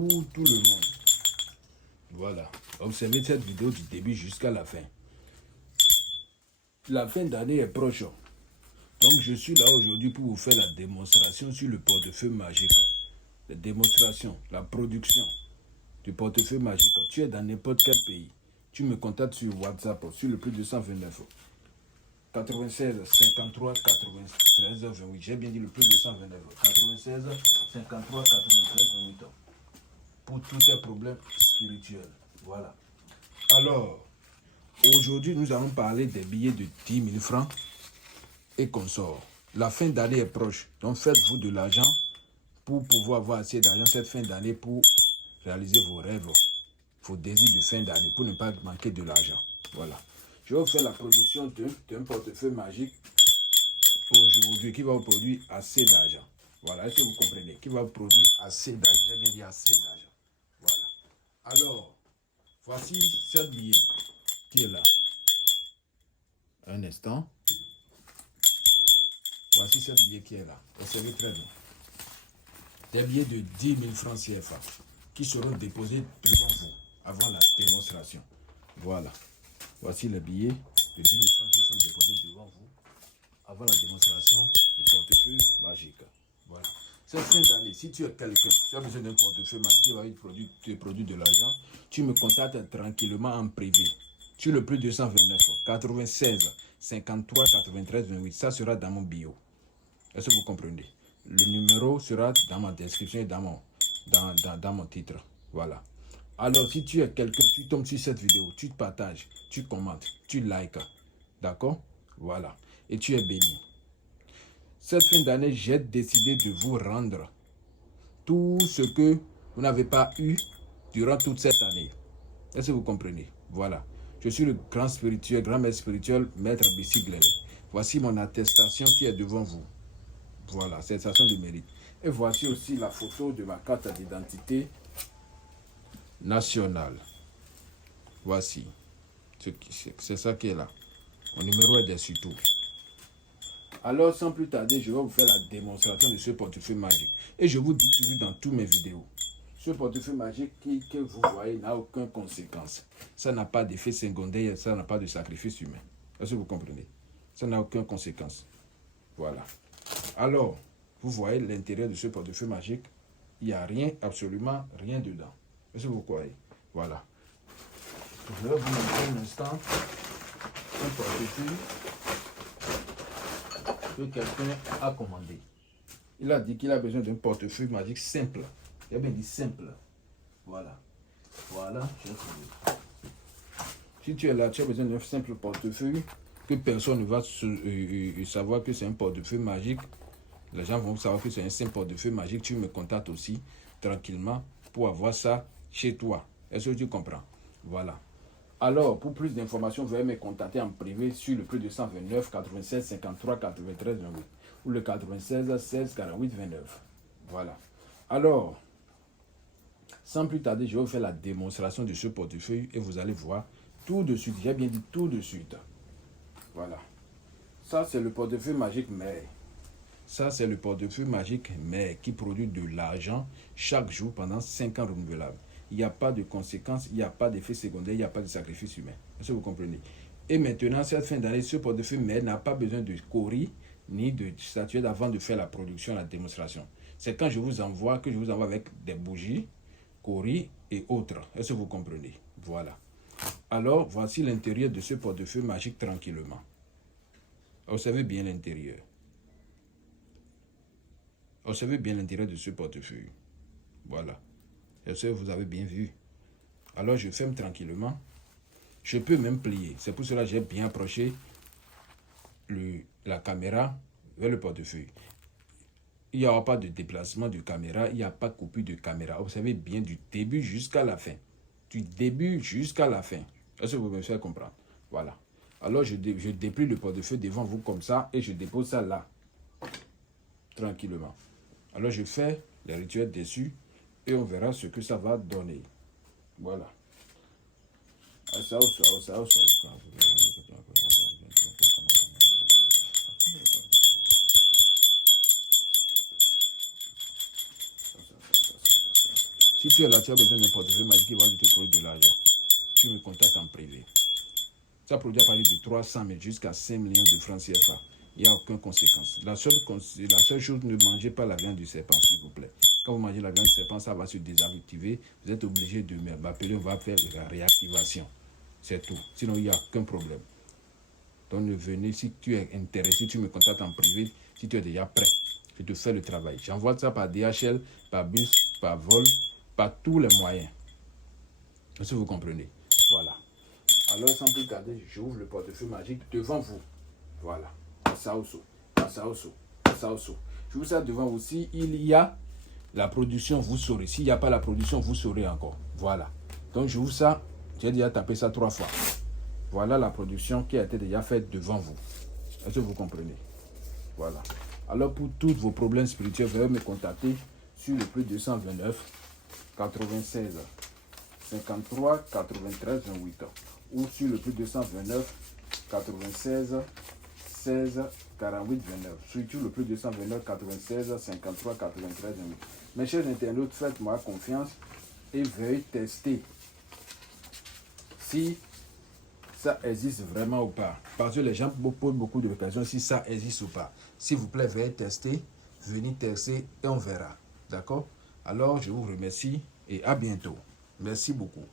tout le monde. Voilà. Observez cette vidéo du début jusqu'à la fin. La fin d'année est proche. Donc je suis là aujourd'hui pour vous faire la démonstration sur le portefeuille magique. La démonstration, la production du portefeuille magique. Tu es dans n'importe quel pays. Tu me contactes sur WhatsApp sur le plus 229 96 53 93 28. J'ai bien dit le plus 229 96 53 93 28 pour tous tes problèmes spirituels. Voilà. Alors, aujourd'hui, nous allons parler des billets de 10 000 francs et consorts. La fin d'année est proche, donc faites-vous de l'argent pour pouvoir avoir assez d'argent cette fin d'année pour réaliser vos rêves, vos désirs de fin d'année, pour ne pas manquer de l'argent. Voilà. Je vais vous faire la production d'un portefeuille magique aujourd'hui qui va vous produire assez d'argent. Voilà, est-ce que vous comprenez? Qui va vous produire assez d'argent. J'ai bien dit assez d'argent. Voilà. Alors, voici 7 billets qui est là. Un instant. Voici 7 billets qui est là. Observez très bien. Des billets de 10 000 francs CFA qui seront déposés devant vous avant la démonstration. Voilà. Voici les billets de 10 000 francs qui sont déposés devant vous avant la démonstration du portefeuille magique. Voilà. Cette fin d'année, si tu es quelqu'un, tu as besoin d'un portefeuille magique qui va te produire de l'argent, tu me contactes tranquillement en privé. Sur le plus 229 96 53 93 28. Ça sera dans mon bio. Est-ce que vous comprenez? Le numéro sera dans ma description et dans mon titre. Voilà. Alors, si tu es quelqu'un, tu tombes sur cette vidéo, tu te partages, tu commentes, tu likes. D'accord? Voilà. Et tu es béni. Cette fin d'année, j'ai décidé de vous rendre tout ce que vous n'avez pas eu durant toute cette année. Est-ce que vous comprenez? Voilà. Je suis le grand spirituel, grand maître spirituel, maître Bissi Glele. Voici mon attestation qui est devant vous. Voilà, attestation de mérite. Et voici aussi la photo de ma carte d'identité nationale. Voici. C'est ça qui est là. Mon numéro est dessus tout. Alors, sans plus tarder, je vais vous faire la démonstration de ce portefeuille magique. Et je vous dis toujours dans toutes mes vidéos, ce portefeuille magique que vous voyez n'a aucune conséquence. Ça n'a pas d'effet secondaire, ça n'a pas de sacrifice humain. Est-ce que vous comprenez? Ça n'a aucune conséquence. Voilà. Alors, vous voyez l'intérieur de ce portefeuille magique, il n'y a rien, absolument rien dedans. Est-ce que vous croyez? Voilà. Je vais vous montrer un instant un portefeuille que quelqu'un a commandé. Il a dit qu'il a besoin d'un portefeuille magique simple. Il a bien dit simple. Voilà. Voilà, j'ai trouvé. Si tu es là, tu as besoin d'un simple portefeuille que personne ne va savoir que c'est un portefeuille magique. Les gens vont savoir que c'est un simple portefeuille magique. Tu me contactes aussi tranquillement pour avoir ça chez toi. Est-ce que tu comprends? Voilà. Alors, pour plus d'informations, veuillez me contacter en privé sur le plus de 129 96 53 93 28 ou le 96 16 48 29. Voilà. Alors, sans plus tarder, je vais vous faire la démonstration de ce portefeuille et vous allez voir tout de suite. J'ai bien dit tout de suite. Voilà. Ça, c'est le portefeuille magique mais. Ça, c'est le portefeuille magique mais qui produit de l'argent chaque jour pendant 5 ans renouvelables. Il n'y a pas de conséquences, il n'y a pas d'effet secondaire, il n'y a pas de sacrifice humain. Est-ce que vous comprenez? Et maintenant, cette fin d'année, ce portefeuille mais n'a pas besoin de cori ni de statuette avant de faire la production, la démonstration. C'est quand je vous envoie, que je vous envoie avec des bougies, cori et autres. Est-ce que vous comprenez? Voilà. Alors, voici l'intérieur de ce portefeuille magique tranquillement. Observez bien l'intérieur. Observez bien l'intérieur de ce portefeuille. Voilà. Est-ce que vous avez bien vu? Alors, je ferme tranquillement. Je peux même plier. C'est pour cela que j'ai bien approché la caméra vers le portefeuille. Il n'y aura pas de déplacement de caméra. Il n'y a pas de coupure de caméra. Observez bien du début jusqu'à la fin. Du début jusqu'à la fin. Est-ce que vous me faites comprendre? Voilà. Alors, je déplie le portefeuille devant vous comme ça et je dépose ça là. Tranquillement. Alors, je fais les rituels dessus et on verra ce que ça va donner. Voilà. Si tu es là, tu as besoin d'un portefeuille magique qui va te produire de l'argent. Tu me contactes en privé. Ça produit à partir de 300 000 jusqu'à 5 millions de francs CFA. Il n'y a aucune conséquence. La seule chose, ne mangez pas la viande du serpent, s'il vous plaît. Quand vous mangez la viande du serpent, ça va se désactiver. Vous êtes obligé de m'appeler, on va faire la réactivation. C'est tout. Sinon, il n'y a aucun problème. Donc, venez, si tu es intéressé, tu me contactes en privé. Si tu es déjà prêt, je te fais le travail. J'envoie ça par DHL, par bus, par vol, par tous les moyens. Si vous comprenez. Voilà. Alors, sans plus tarder, j'ouvre le portefeuille magique devant vous. Voilà. Asaoso. Je vous ça devant vous. Si il y a la production, vous saurez. S'il n'y a pas la production, vous saurez encore. Voilà. Donc, je vous ça. J'ai déjà tapé ça 3 fois. Voilà la production qui a été déjà faite devant vous. Est-ce que vous comprenez? Voilà. Alors, pour tous vos problèmes spirituels, veuillez me contacter sur le plus 229 96 53 93 28 ou sur le plus 229 96 16 48 29. Surtout le plus 229 96 53 93 28. Mes chers internautes, faites-moi confiance et veuillez tester si ça existe vraiment ou pas. Parce que les gens posent beaucoup de questions si ça existe ou pas. S'il vous plaît, veuillez tester, venez tester et on verra. D'accord? Alors, je vous remercie et à bientôt. Merci beaucoup.